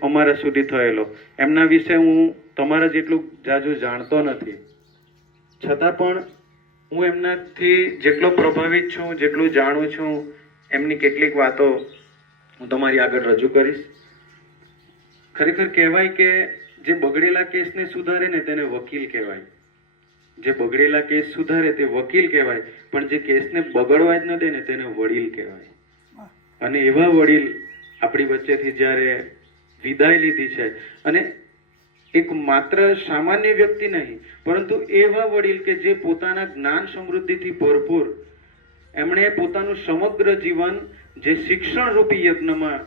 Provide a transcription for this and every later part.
અમારા સુધી થયેલો, એમના વિશે હું તમારા જેટલું જાજુ જાણતો નથી, છતાં પણ હું એમનાથી જેટલો પ્રભાવિત છું, જેટલું જાણું છું, એમની કેટલીક વાતો હું તમારી આગળ રજૂ કરીશ. ખરેખર કહેવાય કે જે બગડેલા કેસને સુધારે ને તેને વકીલ કહેવાય, જે બગડેલા કેસ સુધારે તે વકીલ કહેવાય, પણ જે કેસને બગડવા જ ન દે ને તેને વડીલ કહેવાય. અને એવા વડીલ આપણી વચ્ચેથી જ્યારે વિદાય લીધી છે, અને એક માત્ર સામાન્ય વ્યક્તિ નહીં, પરંતુ એવા વડીલ કે જે પોતાના જ્ઞાન સમૃદ્ધિથી ભરપૂર, એમણે પોતાનું સમગ્ર જીવન જે શિક્ષણ રૂપી યજ્ઞમાં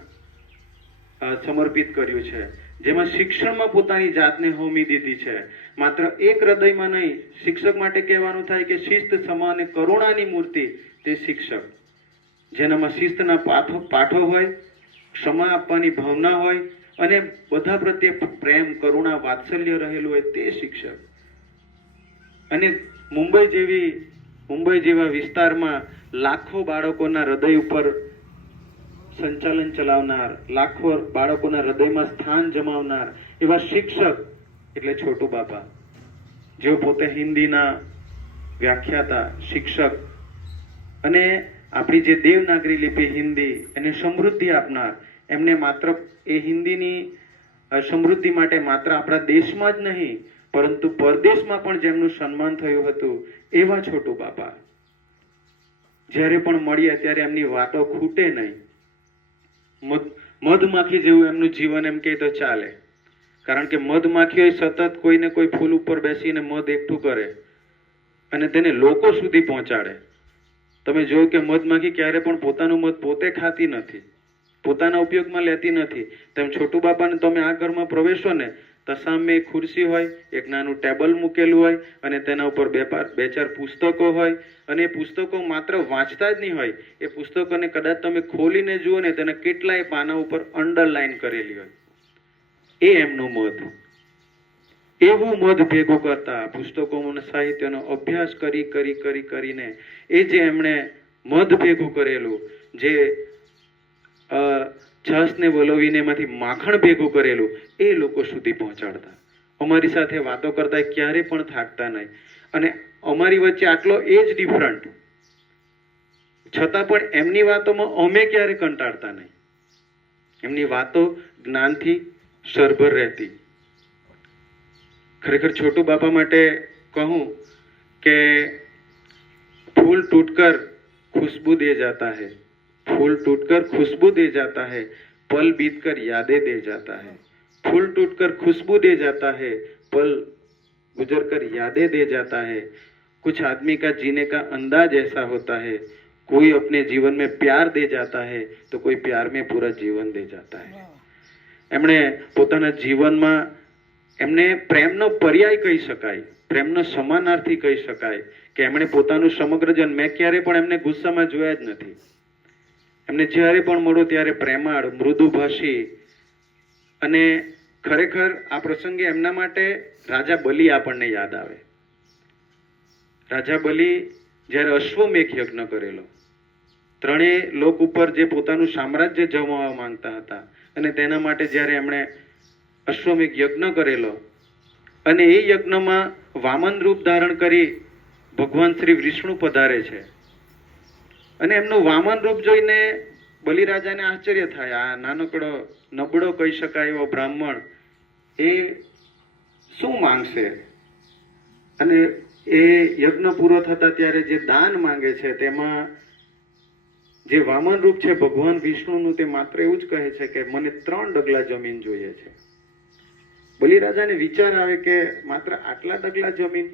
સમર્પિત કર્યું છે, જેમાં શિક્ષણમાં પોતાની જાતને હોમી દીધી છે. માત્ર એક હૃદયમાં નહીં, શિક્ષક માટે કહેવાનું થાય કે શિસ્ત, સમા અને કરુણાની મૂર્તિ તે શિક્ષક, જેનામાં શિસ્તના પાઠો હોય, ક્ષમા આપવાની ભાવના હોય અને બધા પ્રત્યે પ્રેમ, કરુણા, વાત્સલ્ય રહેલું હોય તે શિક્ષક. અને મુંબઈ જેવા વિસ્તારમાં લાખો બાળકોના હૃદય ઉપર સંચાલન ચલાવનાર, લાખો બાળકોના હૃદયમાં સ્થાન જમાવનાર એવા શિક્ષક એટલે છોટુ બાપા, જેઓ પોતે હિન્દીના વ્યાખ્યાતા, શિક્ષક અને આપણી જે દેવનાગરી લિપિ હિન્દી એને સમૃદ્ધિ આપનાર, એમને માત્ર એ હિન્દીની સમૃદ્ધિ માટે માત્ર આપણા દેશમાં જ નહીં પરંતુ પરદેશમાં પણ જેમનું સન્માન થયું હતું, એવા છોટુ બાપા જ્યારે પણ મળ્યા ત્યારે એમની વાતો ખૂટે નહીં. મધમાખી જેવું એમનું જીવન એમ કહે તો ચાલે, કારણ કે મધમાખીઓ સતત કોઈને કોઈ ફૂલ ઉપર બેસીને મધ એકઠું કરે અને તેને લોકો સુધી પહોંચાડે. તમે જોયું કે મધમાખી ક્યારે પણ પોતાનું મધ પોતે ખાતી નથી, પોતાના ઉપયોગમાં લેતી નથી. તેમ છોટુ બાપાને તમે આ ઘરમાં પ્રવેશો ને તો સામે ખુરશી હોય, એક નાનું ટેબલ મૂકેલું હોય અને તેના ઉપર બે ચાર પુસ્તકો હોય, અને એ પુસ્તકો માત્ર વાંચતા જ નહીં હોય, એ પુસ્તકોને કદાચ તમે ખોલીને જુઓ ને તેના કેટલાય પાના ઉપર અંડરલાઈન કરેલી હોય. એ એમનું મધ, એવું મધ ભેગું કરતા, પુસ્તકોમાં સાહિત્યનો અભ્યાસ કરીને એ જે એમણે મધ ભેગું કરેલું, જે છાસને વલોવીને એમાંથી માખણ ભેગું કરેલું, એ લોકો સુધી પહોંચાડતા. અમારી સાથે વાતો કરતા ક્યારે પણ થાકતા નહીં, અને અમારી વચ્ચે આટલો એજ ડિફરન્ટ, છતાં પણ એમની વાતોમાં અમે ક્યારે કંટાળતા નહીં. એમની વાતો જ્ઞાનથી સરભર રહેતી. ખરેખર છોટુ બાપા માટે કહું કે फूल टूटकर खुशबू दे जाता है, फूल टूटकर खुशबू दे जाता है, पल बीतकर यादें दे जाता है. फूल टूटकर खुशबू दे जाता है, पल गुजरकर यादें दे जाता है. कुछ आदमी का जीने का अंदाज ऐसा होता है, कोई अपने जीवन में प्यार दे जाता है तो कोई प्यार में पूरा जीवन दे जाता है. એમણે પોતાના જીવનમાં એમને પ્રેમનો પર્યાય કહી શકાય, પ્રેમનો સમાનાર્થી કહી શકાય કે એમણે પોતાનું સમગ્ર જીવન, મેં ક્યારે પણ એમને ગુસ્સામાં જોયા જ નથી. એમને જ્યારે પણ મળો ત્યારે પ્રેમાળ, મૃદુભાષી. અને ખરેખર આ પ્રસંગે એમના માટે રાજા બલિ આપણને યાદ આવે. રાજા બલિ જ્યારે અશ્વમેઘ યજ્ઞ કરેલો, ત્રણેય લોક ઉપર જે પોતાનું સામ્રાજ્ય જમાવવા માંગતા હતા, અને તેના માટે જ્યારે એમણે અશ્વમેઘ યજ્ઞ કરેલો, અને એ યજ્ઞમાં વામન રૂપ ધારણ કરી ભગવાન શ્રી વિષ્ણુ પધારે છે, અને એમનું વામન રૂપ જોઈને બલિરાજાને આશ્ચર્ય થાય. આ નાનકડો નબળો કહી શકાય એવો બ્રાહ્મણ એ શું માંગશે? અને એ યજ્ઞ પૂરો થતા ત્યારે જે દાન માંગે છે તેમાં જે વામન રૂપ છે ભગવાન વિષ્ણુનું, તે માત્ર એવું જ કહે છે કે મને 3 ડગલા જમીન જોઈએ છે. બલિરાજાને વિચાર આવે કે માત્ર આટલા ડગલા જમીન,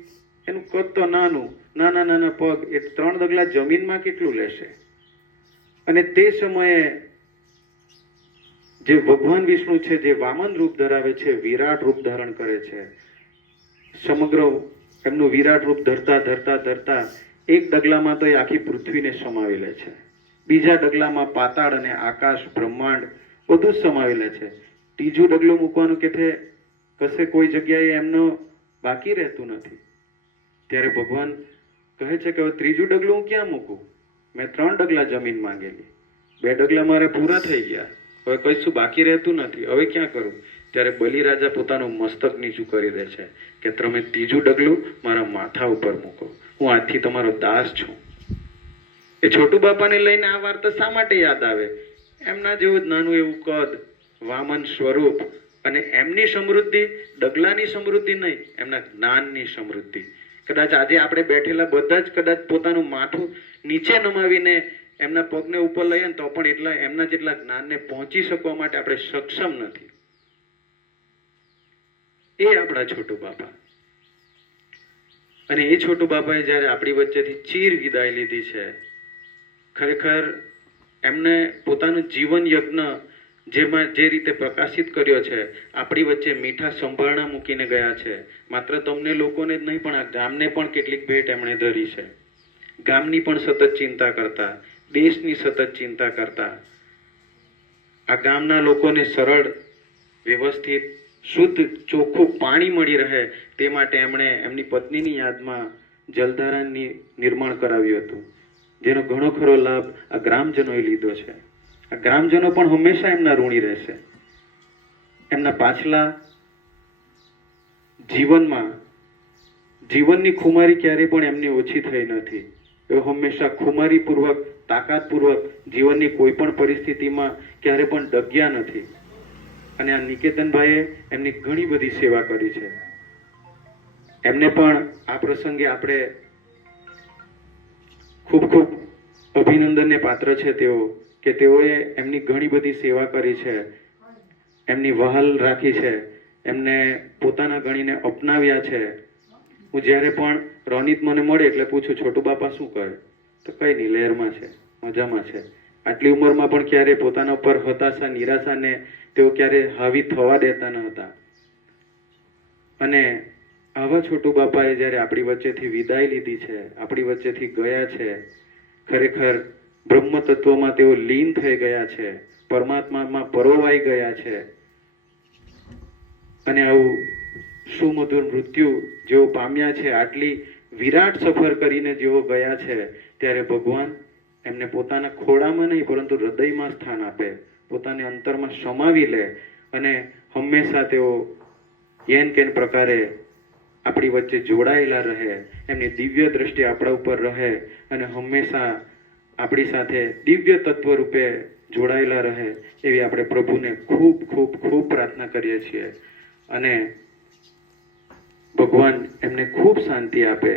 એનું કદ તો નાનું, નાના પગ, એ 3 ડગલા જમીનમાં કેટલું લેશે? અને તે સમયે જે ભગવાન વિષ્ણુ છે, જે વામન રૂપ ધરાવે છે, વિરાટ રૂપ ધારણ કરે છે, સમગ્ર એમનું વિરાટ રૂપ ધરતા એક ડગલામાં તો એ આખી પૃથ્વીને સમાવી લે છે, બીજા ડગલામાં પાતાળ અને આકાશ, બ્રહ્માંડ બધું જ સમાવી લે છે. ત્રીજું ડગલું મૂકવાનું કે કશે કોઈ જગ્યાએ એમનો બાકી રહેતું નથી. ત્યારે ભગવાન કહે છે કે હવે ત્રીજું ડગલું હું ક્યાં મૂકું? મેં 3 ડગલા જમીન માંગેલી, 2 ડગલા મારે પૂરા થઈ ગયા, હવે કશું બાકી રહેતું નથી, હવે ક્યાં કરું? ત્યારે બલિરાજા પોતાનું મસ્તક નીચું કરી દે છે કે તમે ત્રીજું ડગલું મારા માથા ઉપર મૂકો, હું આજથી તમારો દાસ છું. એ છોટુ બાપાને લઈને આ વાર્તા શા માટે યાદ આવે? એમના જેવું જ નાનું એવું કદ, વામન સ્વરૂપ, અને એમની સમૃદ્ધિ ડગલાની સમૃદ્ધિ નહીં, એમના જ્ઞાનની સમૃદ્ધિ. કદાચ આજે આપણે બેઠેલા બધા જ કદાચ પોતાનું માથું નીચે નમાવીને એમના પગને ઉપર લઈએ ને તો પણ એટલા એમના જેટલા જ્ઞાનને પહોંચી શકવા માટે આપણે સક્ષમ નથી. એ આપણા છોટુ બાપા. અને એ છોટુ બાપાએ જ્યારે આપણી વચ્ચેથી ચીર વિદાય લીધી છે, ખરેખર એમને પોતાનું જીવન યજ્ઞ જેમાં જે રીતે પ્રકાશિત કર્યો છે, આપણી વચ્ચે મીઠા સંભારણા મૂકીને ગયા છે. માત્ર તમને લોકોને જ નહીં પણ આ ગામને પણ કેટલીક ભેટ એમણે ધરી છે. ગામની પણ સતત ચિંતા કરતા, દેશની સતત ચિંતા કરતા, આ ગામના લોકોને સરળ, વ્યવસ્થિત, શુદ્ધ, ચોખ્ખું પાણી મળી રહે તે માટે એમણે એમની પત્નીની યાદમાં જલધારાની નિર્માણ કરાવ્યું હતું, જેનો ઘણો ખરો લાભ આ ગ્રામજનોએ લીધો છે. આ ગ્રામજનો પણ હંમેશા એમના ઋણી રહેશે. એમના પાછલા જીવનની ખુમારી ક્યારેય પણ એમની ઓછી થઈ નથી. એઓ હંમેશા ખુમારીપૂર્વક, તાકાતપૂર્વક જીવનની કોઈ પણ પરિસ્થિતિમાં ક્યારે પણ ડગ્યા નથી. અને આ નિકેતનભાઈએ એમની ઘણી બધી સેવા કરી છે. એમને પણ આ પ્રસંગે આપણે ખૂબ ખૂબ અભિનંદનને પાત્ર છે તેઓ, કે તેઓએ એમની ઘણી બધી સેવા કરી છે, એમની વહાલ રાખી છે, એમને પોતાના ગણીને અપનાવ્યા છે. હું જ્યારે પણ રોનિત મને મળે એટલે પૂછું, છોટુ બાપા શું કરે? તો કઈ નહીં, લહેરમાં છે, મજામાં છે. આટલી ઉંમરમાં પણ ક્યારે પોતાના ઉપર હતાશા, નિરાશાને તેઓ ક્યારે હાવી થવા દેતા ન હતા. અને આવા છોટુ બાપાએ જ્યારે આપણી વચ્ચેથી વિદાય લીધી છે, આપણી વચ્ચેથી ગયા છે, ખરેખર બ્રહ્મ તત્વમાં તેઓ લીન થઈ ગયા છે, પરમાત્મામાં પરોવાઈ ગયા છે. અને આવું સુમધુર મૃત્યુ જેઓ પામ્યા છે, આટલી વિરાટ સફર કરીને જેઓ ગયા છે, ત્યારે ભગવાન એમને પોતાના ખોળામાં નહીં પરંતુ હૃદયમાં સ્થાન આપે, પોતાને અંતરમાં સમાવી લે અને હંમેશા તેઓ યેન કેન પ્રકારે આપણી વચ્ચે જોડાયેલા રહે, એમની દિવ્ય દ્રષ્ટિ આપણા ઉપર રહે અને હંમેશા આપણી સાથે દિવ્ય તત્વ રૂપે જોડાયેલા રહે, એવી આપણે પ્રભુને ખૂબ ખૂબ ખૂબ પ્રાર્થના કરીએ છીએ. અને ભગવાન એમને ખૂબ શાંતિ આપે,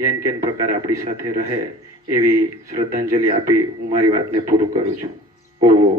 યેન કેન પ્રકાર આપણી સાથે રહે, એવી શ્રદ્ધાંજલિ આપી હું મારી વાતને પૂરું કરું છું. ઓહો.